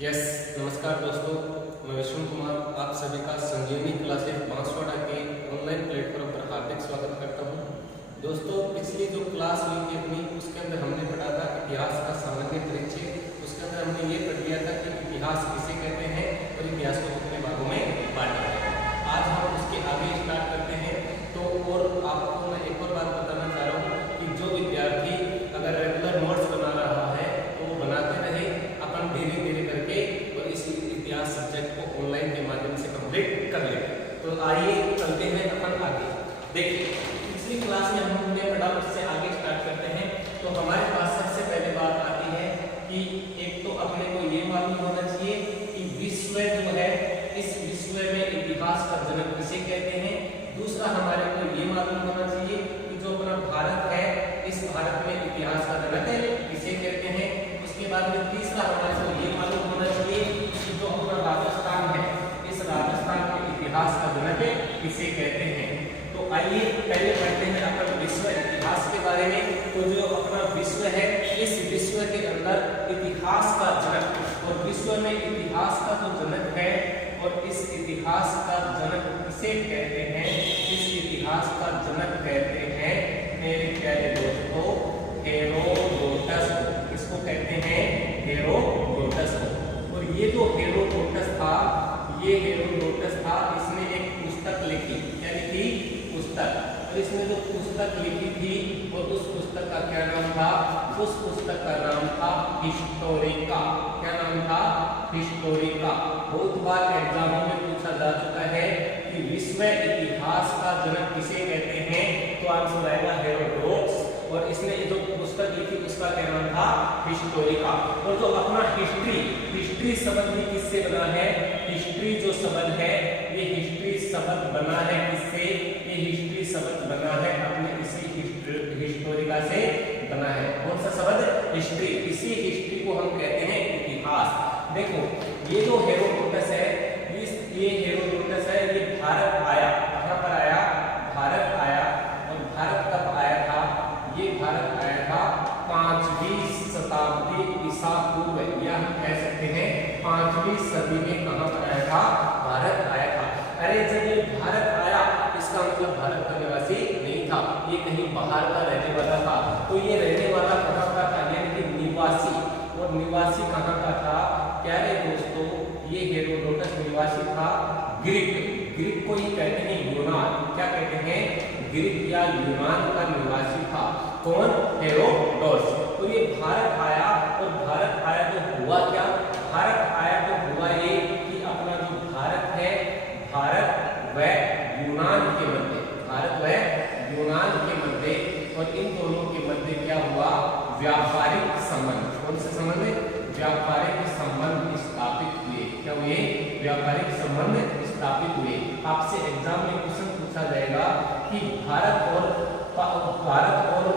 Yes नमस्कार दोस्तों, मैं विष्णु कुमार आप सभी का संजीवनी क्लासेस बांसवाड़ा के ऑनलाइन प्लेटफॉर्म पर हार्दिक स्वागत करता हूं। दोस्तों, पिछली जो क्लास हुई थी अपनी, उसके अंदर हमने पढ़ा था इतिहास का सामान्य परिचय। उसके अंदर हमने ये पढ़ लिया था कि इतिहास किसे कहते हैं और इतिहास को कितने भागों में बांटा है। आज हम उसके आगे स्टार्ट करते हैं। तो और आपको मैं एक और बात बताना चाह रहा हूँ कि जो विद्यार्थी अगर रेगुलर नोट्स बना रहा है तो वो बनाते रहे, अपन धीरे धीरे करके और इस इतिहास सब्जेक्ट को ऑनलाइन के माध्यम से कंप्लीट कर ले। तो आइए चलते हैं अपन आगे। देखिए, पिछली क्लास में हमने पढ़ा, उससे आगे स्टार्ट करते हैं। तो हमारे पास सबसे पहले बात आती है कि एक तो अपने को ये मालूम होना चाहिए कि विश्व जो है, इस विश्व में इतिहास का जनक किसे कहते हैं। दूसरा हमारे को ये मालूम होना चाहिए कि जो अपना भारत है, इस भारत में इतिहास का जनक किसे कहते हैं। उसके बाद में तीसरा हमारे को ये मालूम होना चाहिए कि जो अपना राजस्थान है, इस राजस्थान के इतिहास का जनक किसे कहते हैं। तो आइए पहले पढ़ते हैं अपन विश्व इतिहास के बारे में। तो जो अपना विश्व है, इस विश्व के अंदर इतिहास का जनक, और विश्व में इतिहास का जो जनक है और इस इतिहास का जनक किसे कहते हैं। इस इतिहास का जनक कहते हैं मेरे प्यारे दोस्तों हेरोडोटस को। इसको कहते हैं हेरोडोटस को। और ये जो हेरोडोटस था, ये हेरोडोटस था, इसने एक पुस्तक लिखी। क्या लिखी? पुस्तक। और इसने जो पुस्तक लिखी थी और उस पुस्तक का क्या नाम था? उस पुस्तक का नाम था हिस्टोरिका। क्या नाम था? हिस्टोरिका। बहुत बार एग्जामों में पूछा जा चुका है कि विश्व इतिहास का जनक किसे कहते हैं। तो आंसर आएगा हेरोडोटस। और इसने जो पुस्तक लिखी उसका क्या नाम था? हिस्टोरिका। और जो अपना हिस्ट्री शब्द भी किससे बना है? हिस्ट्री जो शब्द है, ये हिस्ट्री शब्द बना है किससे? ये हिस्ट्री शब्द बना है अपने इसी हिस्टोरिका से बना है। कौन सा शब्द? हिस्ट्री। इसी हिस्ट्री को हम कहते हैं इतिहास। देखो, ये जो हेरोडोटस है, ये हेरोडोटस है, ये भारत आया। कहां पर आया? भारत आया। और भारत कब आया था? ये भारत आया था 5वीं शताब्दी ईसा पूर्व, या हम कह सकते हैं 5वीं सदी में। कहां पर आया था? भारत आया था। अरे जब ये भारत आया, इसका मतलब भारत का निवासी नहीं था, ये कहीं बाहर का रहने वाला था। तो ये रहने वाला कहां का था? यानी कि निवासी। और निवासी कहां का था? प्यारे दोस्तों, ये हेरोडोटस निवासी था ग्रीक। ग्रीक को ही कहते हैं यूनान। क्या कहते हैं? ग्रीक या यूनान का निवासी था। कौन? हेरोडोटस। और ये भारत आया, और भारत आया तो हुआ क्या? भारत आया तो हुआ ये कि अपना जो भारत है, भारत व यूनान के मध्य, भारत व यूनान के मध्य, और इन दोनों के मध्य क्या हुआ? व्यापारिक संबंध। कौन से संबंध? व्यापारिक संबंध स्थापित हुए। क्या हुए? व्यापारिक संबंध स्थापित हुए। आपसे एग्जाम में क्वेश्चन पूछा जाएगा कि भारत और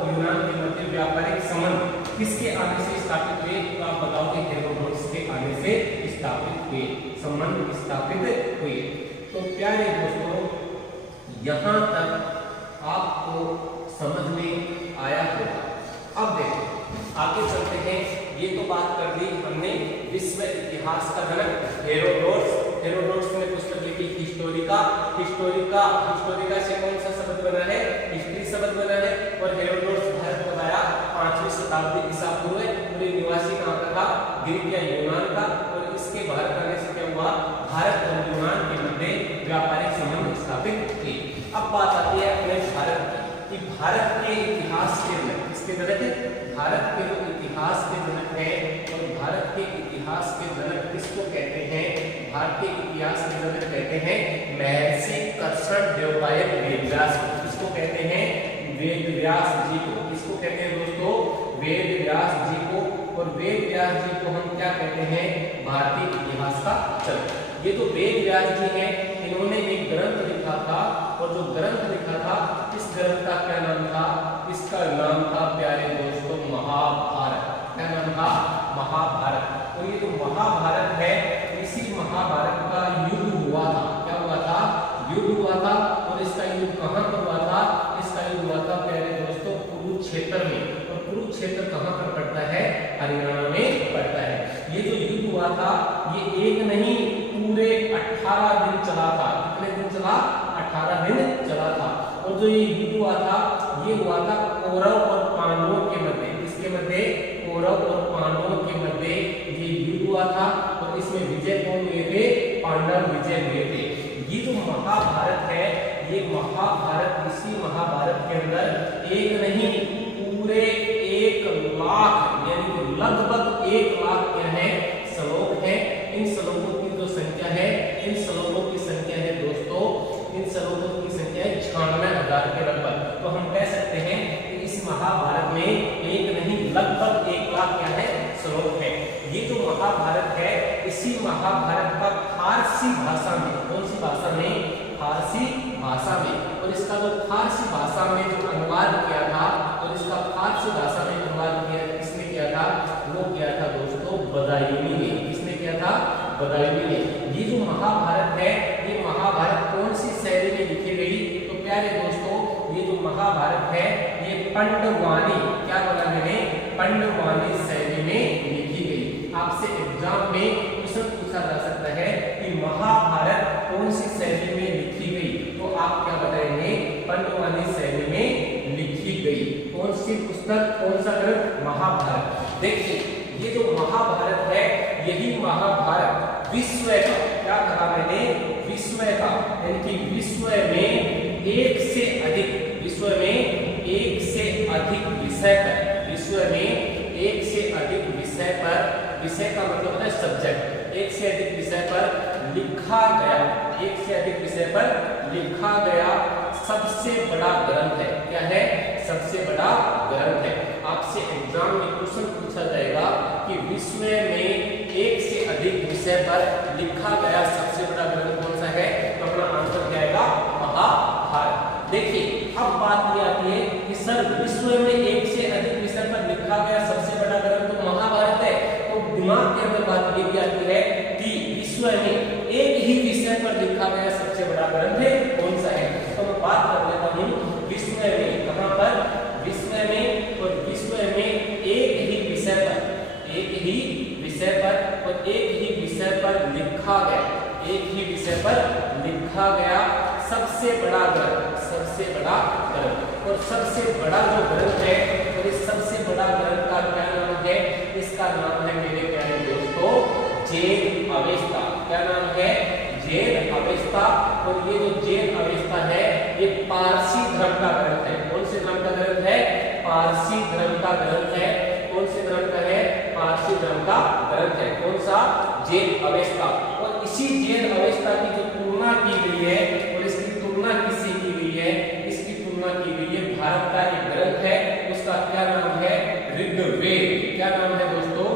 यूनान के मध्य व्यापारिक संबंध किसके आने से स्थापित हुए? तो आप बताओगे हेरोडोटस के आने से स्थापित हुए, संबंध स्थापित हुए। तो प्यारे दोस्तों, यहाँ तक आपको समझ में आया होगा। अब देखो, आगे चलते हैं। ये तो बात कर दी हमने विश्व इतिहास का जनक हेरोडोटस। हेरोडोटस ने पुस्तक लिखी हिस्टोरिका। हिस्टोरिका से कौन सा शब्द बना है? हिस्ट्री शब्द बना है। और हेरोडोटस भारत कब आया? 5वीं शताब्दी ईसा पूर्व। और निवासी कहां का था? ग्रीक या यूनान का। और इसके भारत आने से क्या हुआ? भारत और यूनान के मध्य व्यापारिक संबंध स्थापित हुए। अब बात आती है अपने भारत की, कि भारत के इतिहास के जनक किसके जनक? भारत के जो इतिहास के जनक है, और भारत के इतिहास के जनक किसको कहते हैं? भारतीय इतिहास के जनक कहते हैं महर्षि कृष्णदेवराय वेदव्यास को। किसको कहते हैं? वेदव्यास जी को। किसको कहते हैं दोस्तों? वेदव्यास जी को। और वेदव्यास जी को हम क्या कहते हैं? भारतीय इतिहास का जनक। ये जो वेदव्यास जी हैं, इन्होंने एक ग्रंथ लिखा था, और जो ग्रंथ लिखा था, इस ग्रंथ का क्या नाम था? इसका नाम था प्यारे दोस्तों महाभारत। क्या नाम था? महाभारत। और ये जो महाभारत है, इसी महाभारत का युद्ध हुआ था। क्या हुआ था? युद्ध हुआ था। और इसका युद्ध कहां पर हुआ था? इसका युद्ध हुआ था प्यारे दोस्तों कुरुक्षेत्र में। और कुरुक्षेत्र कहां पर पड़ता है? हरियाणा में पड़ता है। ये जो युद्ध हुआ था ये एक नहीं पूरे 18 दिन चला था। कितने दिन चला? 18 दिन चला था। और जो ये युद्ध हुआ था ये हुआ था कौरव और पांडवों के मध्य। इसके मध्य कौरव और पांडवों के मध्य ये युद्ध हुआ था और इसमें विजय कौन हुए थे? पांडव विजय हुए थे। ये जो महाभारत है ये महाभारत, इसी महाभारत के अंदर एक नहीं पूरे 1 लाख यानी कि लगभग 1 लाख क्या है श्लोक है। इन श्लोकों की जो संख्या है, इन श्लोकों की संख्या है दोस्तों, इन श्लोकों की संख्या है 96,000 के लगभग। तो हम कह सकते हैं कि इस महाभारत में एक नहीं लगभग 1 लाख क्या है श्लोक है। ये जो महाभारत है इसी महाभारत का फारसी भाषा में, कौन सी भाषा में? फारसी भाषा में। और इसका जो फारसी भाषा में जो अनुवाद किया था और इसका फारसी भाषा में अनुवाद किया किसने किया था? वो किया था दोस्तों बदायूनी ने। किसने किया था? बदायूनी ने। ये जो महाभारत है ये महाभारत कौन सी शैली में लिखी गई? तो प्यारे दोस्तों ये जो महाभारत है ये पंडवानी, क्या बोला मैंने? पंडवानी शैली में लिखी गई। आपसे एग्जाम में क्वेश्चन पूछा जा सकता है कि महाभारत कौन सी शैली में लिखी गई? तो आप क्या बताएंगे? पंडवानी शैली में लिखी गई। कौन सी पुस्तक, कौन सा ग्रंथ? महाभारत। देखिए ये जो महाभारत है यही महाभारत विश्व का, क्या कहा मैंने? विश्व का, यानी कि विश्व में एक से अधिक, विश्व में एक से अधिक विषय पर, विश्व में एक से अधिक विषय पर, विषय का मतलब होता है सब्जेक्ट, एक से अधिक विषय पर लिखा गया, एक से अधिक विषय पर लिखा गया सबसे बड़ा ग्रंथ है। क्या है? सबसे बड़ा ग्रंथ है। आपसे एग्जाम में क्वेश्चन पूछा जाएगा कि विश्व में एक से अधिक विषय पर लिखा गया सबसे बड़ा ग्रंथ कौन सा है? तो अपना आंसर क्या आएगा? महाभारत। देखिए अब बात ये आती है कि सर विश्व में एक से अधिक विषय पर लिखा गया सबसे बड़ा ग्रंथ तो महाभारत है। तो दिमाग के अंदर बात ये भी आती है कि विश्व में एक ही विषय पर लिखा गया सबसे बड़ा ग्रंथ कौन सा है? तो मैं बात कर लेता हूँ विश्व में, कहां पर? विश्व में। और विश्व में एक ही विषय पर, एक ही विषय पर और एक ही विषय पर लिखा गया, एक ही विषय पर लिखा गया सबसे बड़ा ग्रंथ, सबसे बड़ा ग्रंथ। और सबसे बड़ा जो ग्रंथ है और इस सबसे बड़ा ग्रंथ का क्या नाम है? इसका नाम है मेरे प्यारे दोस्तों जैन अवेस्ता। क्या नाम है? जैन अवेस्ता। और ये जो जैन अवेस्ता है ये पारसी धर्म का ग्रंथ है। कौन से धर्म का ग्रंथ है? पारसी धर्म का ग्रंथ है। कौन से धर्म का है? पारसी धर्म का ग्रंथ है। कौन सा? जैन अवेस्ता। और इसी जैन अवेस्ता की जो तुलना की गई है और इसकी तुलना किससे की गई है? इसकी तुलना की गई है भारत का एक ग्रंथ है, उसका क्या नाम है? ऋग्वेद। क्या नाम है दोस्तों?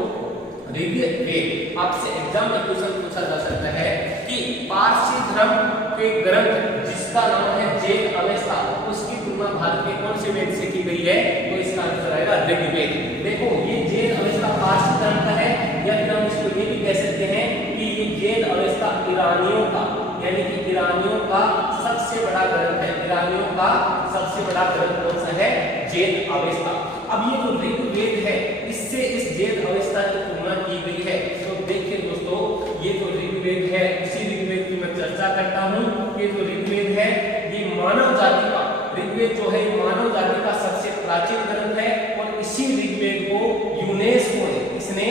ऋग्वेद। आपसे एग्जाम में क्वेश्चन पूछा जा सकता है कि पारसी धर्म के ग्रंथ जिसका नाम है जैन अवेस्ता उसकी तुलना भारत के कौन से वेद से की गई है? तो इसका आंसर आएगा ऋग्वेद। देखो ये जैन अवेस्ता पारसी धर्म का है या फिर हम इसको ये भी कह सकते हैं कि ये जैन अवेस्ता ईरानियों का, यानी कि ईरानियों का सबसे बड़ा ग्रंथ है। ईरानियों का सबसे बड़ा ग्रंथ कौन सा है? जैन अवेस्ता। अब ये जो ऋग्वेद है इससे इस जैन अवेस्ता की तुलना की गई है। तो देखिए दोस्तों ये जो ऋग्वेद है इसी ऋग्वेद की मैं चर्चा करता हूँ। ये जो ऋग्वेद है ये मानव जाति का, ऋग्वेद जो है मानव जाति का सबसे प्राचीन ग्रंथ है। और इसी ऋग्वेद को यूनेस्को ने, इसने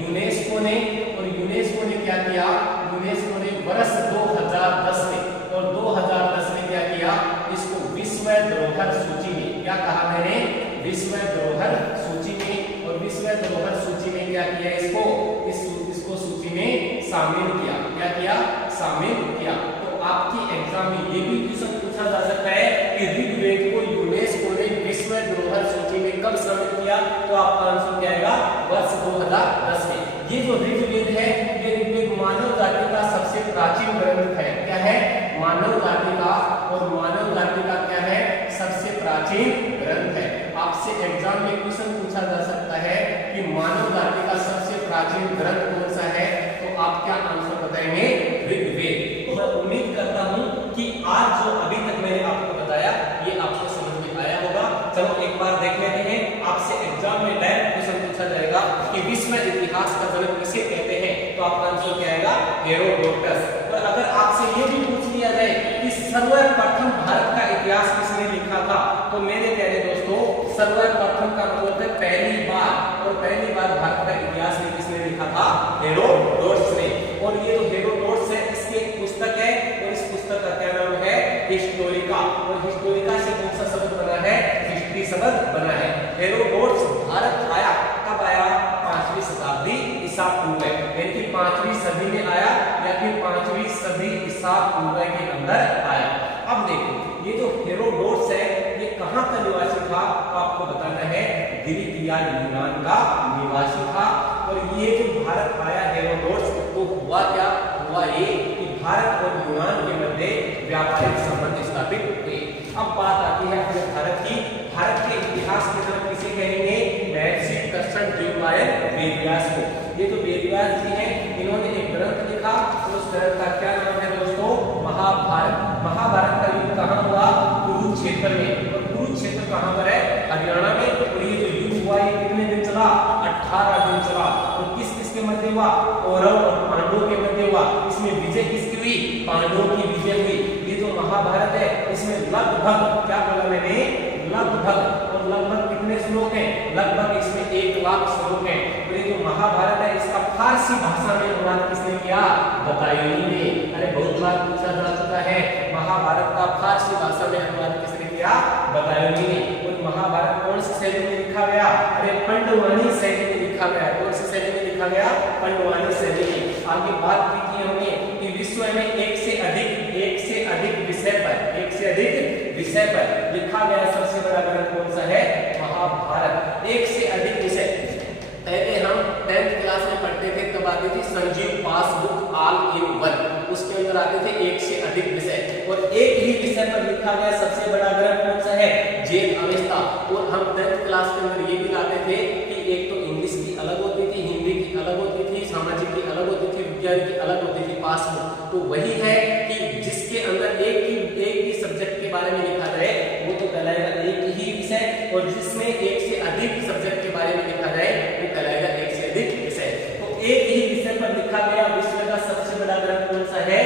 यूनेस्को ने, और यूनेस्को ने क्या किया? यूनेस्को ने वर्ष 2010 में, और 2010 में क्या किया? इसको विश्व धरोहर सूची में, क्या कहा मैंने? विश्व धरोहर सूची में। और विश्व धरोहर सूची में क्या किया? इसको सूची में शामिल किया। क्या किया? शामिल किया। तो आपकी एग्जाम में ये भी क्वेश्चन पूछा जा सकता है कि ऋग्वेद को यूनेस्को ने विश्व धरोहर सूची में कब शामिल किया? तो आपका आंसर क्या आएगा? वर्ष 2010 में। ये जो ऋग्वेद है ये ऋग्वेद मानव जाति का सबसे प्राचीन ग्रंथ है। क्या है? मानव जाति का, और मानव जाति का क्या है? सबसे प्राचीन ग्रंथ है। आपसे एग्जाम में क्वेश्चन पूछा जा सकता है कि मानव जाति का सबसे प्राचीन ग्रंथ कौन सा है? तो आप क्या आंसर बताएंगे? ऋग्वेद। तो मैं उम्मीद करता हूं कि आज जो अभी तक मैंने आपको बताया ये आपको समझ में आया होगा। चलो एक बार देख लेते हैं। आपसे एग्जाम में डायरेक्ट क्वेश्चन पूछा जाएगा कि विश्व इतिहास का जनक किसे कहते हैं? तो आप हेरोडोटस। और अगर आपसे ये भी पूछ लिया जाए कि सर्वप्रथम भारत का इतिहास किसने लिखा था, तो मेरे प्यारे दोस्तों सर्वप्रथम का मतलब है पहली बार, और पहली बार भारत का इतिहास में किसने लिखा था? हेरोडोटस ने। और ये जो हेरोडोटस है इसकी एक पुस्तक है, और इस पुस्तक का क्या नाम है? हिस्टोरिका। और हिस्टोरिका से कौन सा शब्द बना है? हिस्ट्री शब्द बना है। हेरोडोटस भारत आया, कब आया? 5वीं शताब्दी ईसा पूर्व, यानी कि 5वीं सदी में आया या फिर 5वीं सदी ईसा पूर्व के अंदर आया। अब देखो ये जो हेरोडोटस है ये कहाँ का निवासी था? तो आपको बताना है ग्रीक या यूनान का निवासी था। और ये जो भारत आया हेरोडोटस, तो हुआ क्या? हुआ ये कि भारत और यूनान के मध्य व्यापारिक संबंध स्थापित हुए। अब बात आती है अपने भारत की। भारत के इतिहास की तरफ किसे कहेंगे? महर्षि कृष्ण द्विपायन वेदव्यास को। ये जो वेदव्यास जी हैं इन्होंने एक ग्रंथ लिखा, और उस ग्रंथ का क्या नाम है दोस्तों? महाभारत। महाभारत का युद्ध कहाँ हुआ? कुरुक्षेत्र में। और कुरुक्षेत्र कहाँ पर है? हरियाणा में। और ये जो युद्ध हुआ ये कितने दिन चला? 18 दिन चला। और किस किस के मध्य हुआ? कौरव और पांडवों के मध्य हुआ। इसमें विजय किसकी हुई? पांडवों की विजय हुई। ये जो महाभारत है इसमें लगभग, क्या बोला मैंने? लगभग। और लगभग कितने श्लोक हैं? लगभग इसमें 1 लाख श्लोक हैं। और ये जो महाभारत है इसका फारसी भाषा में अनुवाद किसने किया? बतायुनी ने। अरे बहुत बार पूछा जा चुका है, महाभारत का फारसी भाषा में अनुवाद किसने किया? बतायुनी ने। और महाभारत कौन सी शैली में लिखा गया? अरे पांडवानी शैली में लिखा गया। कौन सी शैली में लिखा गया? पांडवानी शैली में। आगे बात की थी हमने कि विश्व में एक से अधिक विषय पर लिखा गया सबसे बड़ा ग्रंथ कौन सा है? महाभारत। एक से अधिक विषय, पहले हम 10th क्लास में पढ़ते थे तब आती थी Sanjeev passbook all in one, उसके अंदर आते थे एक से अधिक विषय। और एक ही विषय पर लिखा गया सबसे बड़ा ग्रंथ कौन सा है? जेल अवेस्ता। और हम 10th क्लास के अंदर ये भी लाते थे कि एक तो इंग्लिश की अलग होती थी, हिंदी की अलग होती थी, सामाजिक की अलग होती थी, विज्ञान की अलग होती थी पासबुक। तो वही है कि जिसके अंदर एक ही सब्जेक्ट के बारे में लिखा जाए वो तो कहलाएगा एक ही विषय, और जिसमें एक से अधिक सब्जेक्ट के बारे में लिखा जाए वो कहलाएगा एक से अधिक विषय। तो एक ही विषय पर लिखा गया विश्व का सबसे बड़ा ग्रंथ कौन सा है?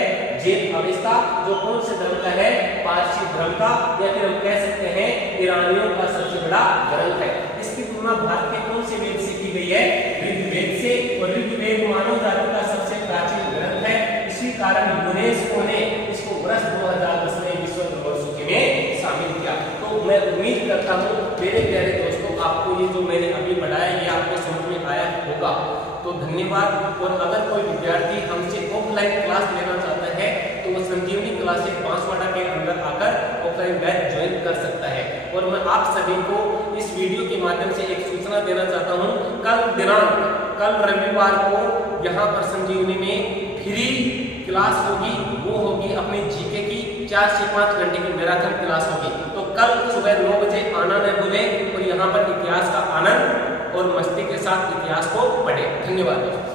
जेल अवेस्ता, जो कौन से धर्म का है? पारसी धर्म का, या फिर हम कह सकते हैं ईरानियों का सबसे बड़ा ग्रंथ है। इसकी तुलना भारत के कौन से वेद से की गई है? ऋग्वेद से। और ऋग्वेद मानव जाति का सबसे प्राचीन ग्रंथ है। इसी कारण यूनेस्को ने इसको वर्ष 2010 में विश्व धरोहर सूची में शामिल किया। तो मैं उम्मीद करता हूँ मेरे प्यारे दोस्तों आपको ये जो मैंने अभी पढ़ाया ये आपको समझ में आया होगा। तो धन्यवाद। और अगर कोई विद्यार्थी हमसे ऑफलाइन क्लास लेना चाहता है तो वो संजीवनी क्लासेस बांसवाड़ा के अंदर आकर ऑफलाइन बैच ज्वाइन कर सकता है। और मैं आप सभी को इस वीडियो के माध्यम से एक सूचना देना चाहता हूँ, कल रविवार को यहाँ पर संजीवनी में फ्री क्लास होगी। वो होगी अपने जीके की 4 से 5 घंटे की मैराथन क्लास होगी। तो कल सुबह 9 बजे आना न भूलें और यहाँ पर इतिहास का आनंद और मस्ती के साथ इतिहास को पढ़ें। धन्यवाद।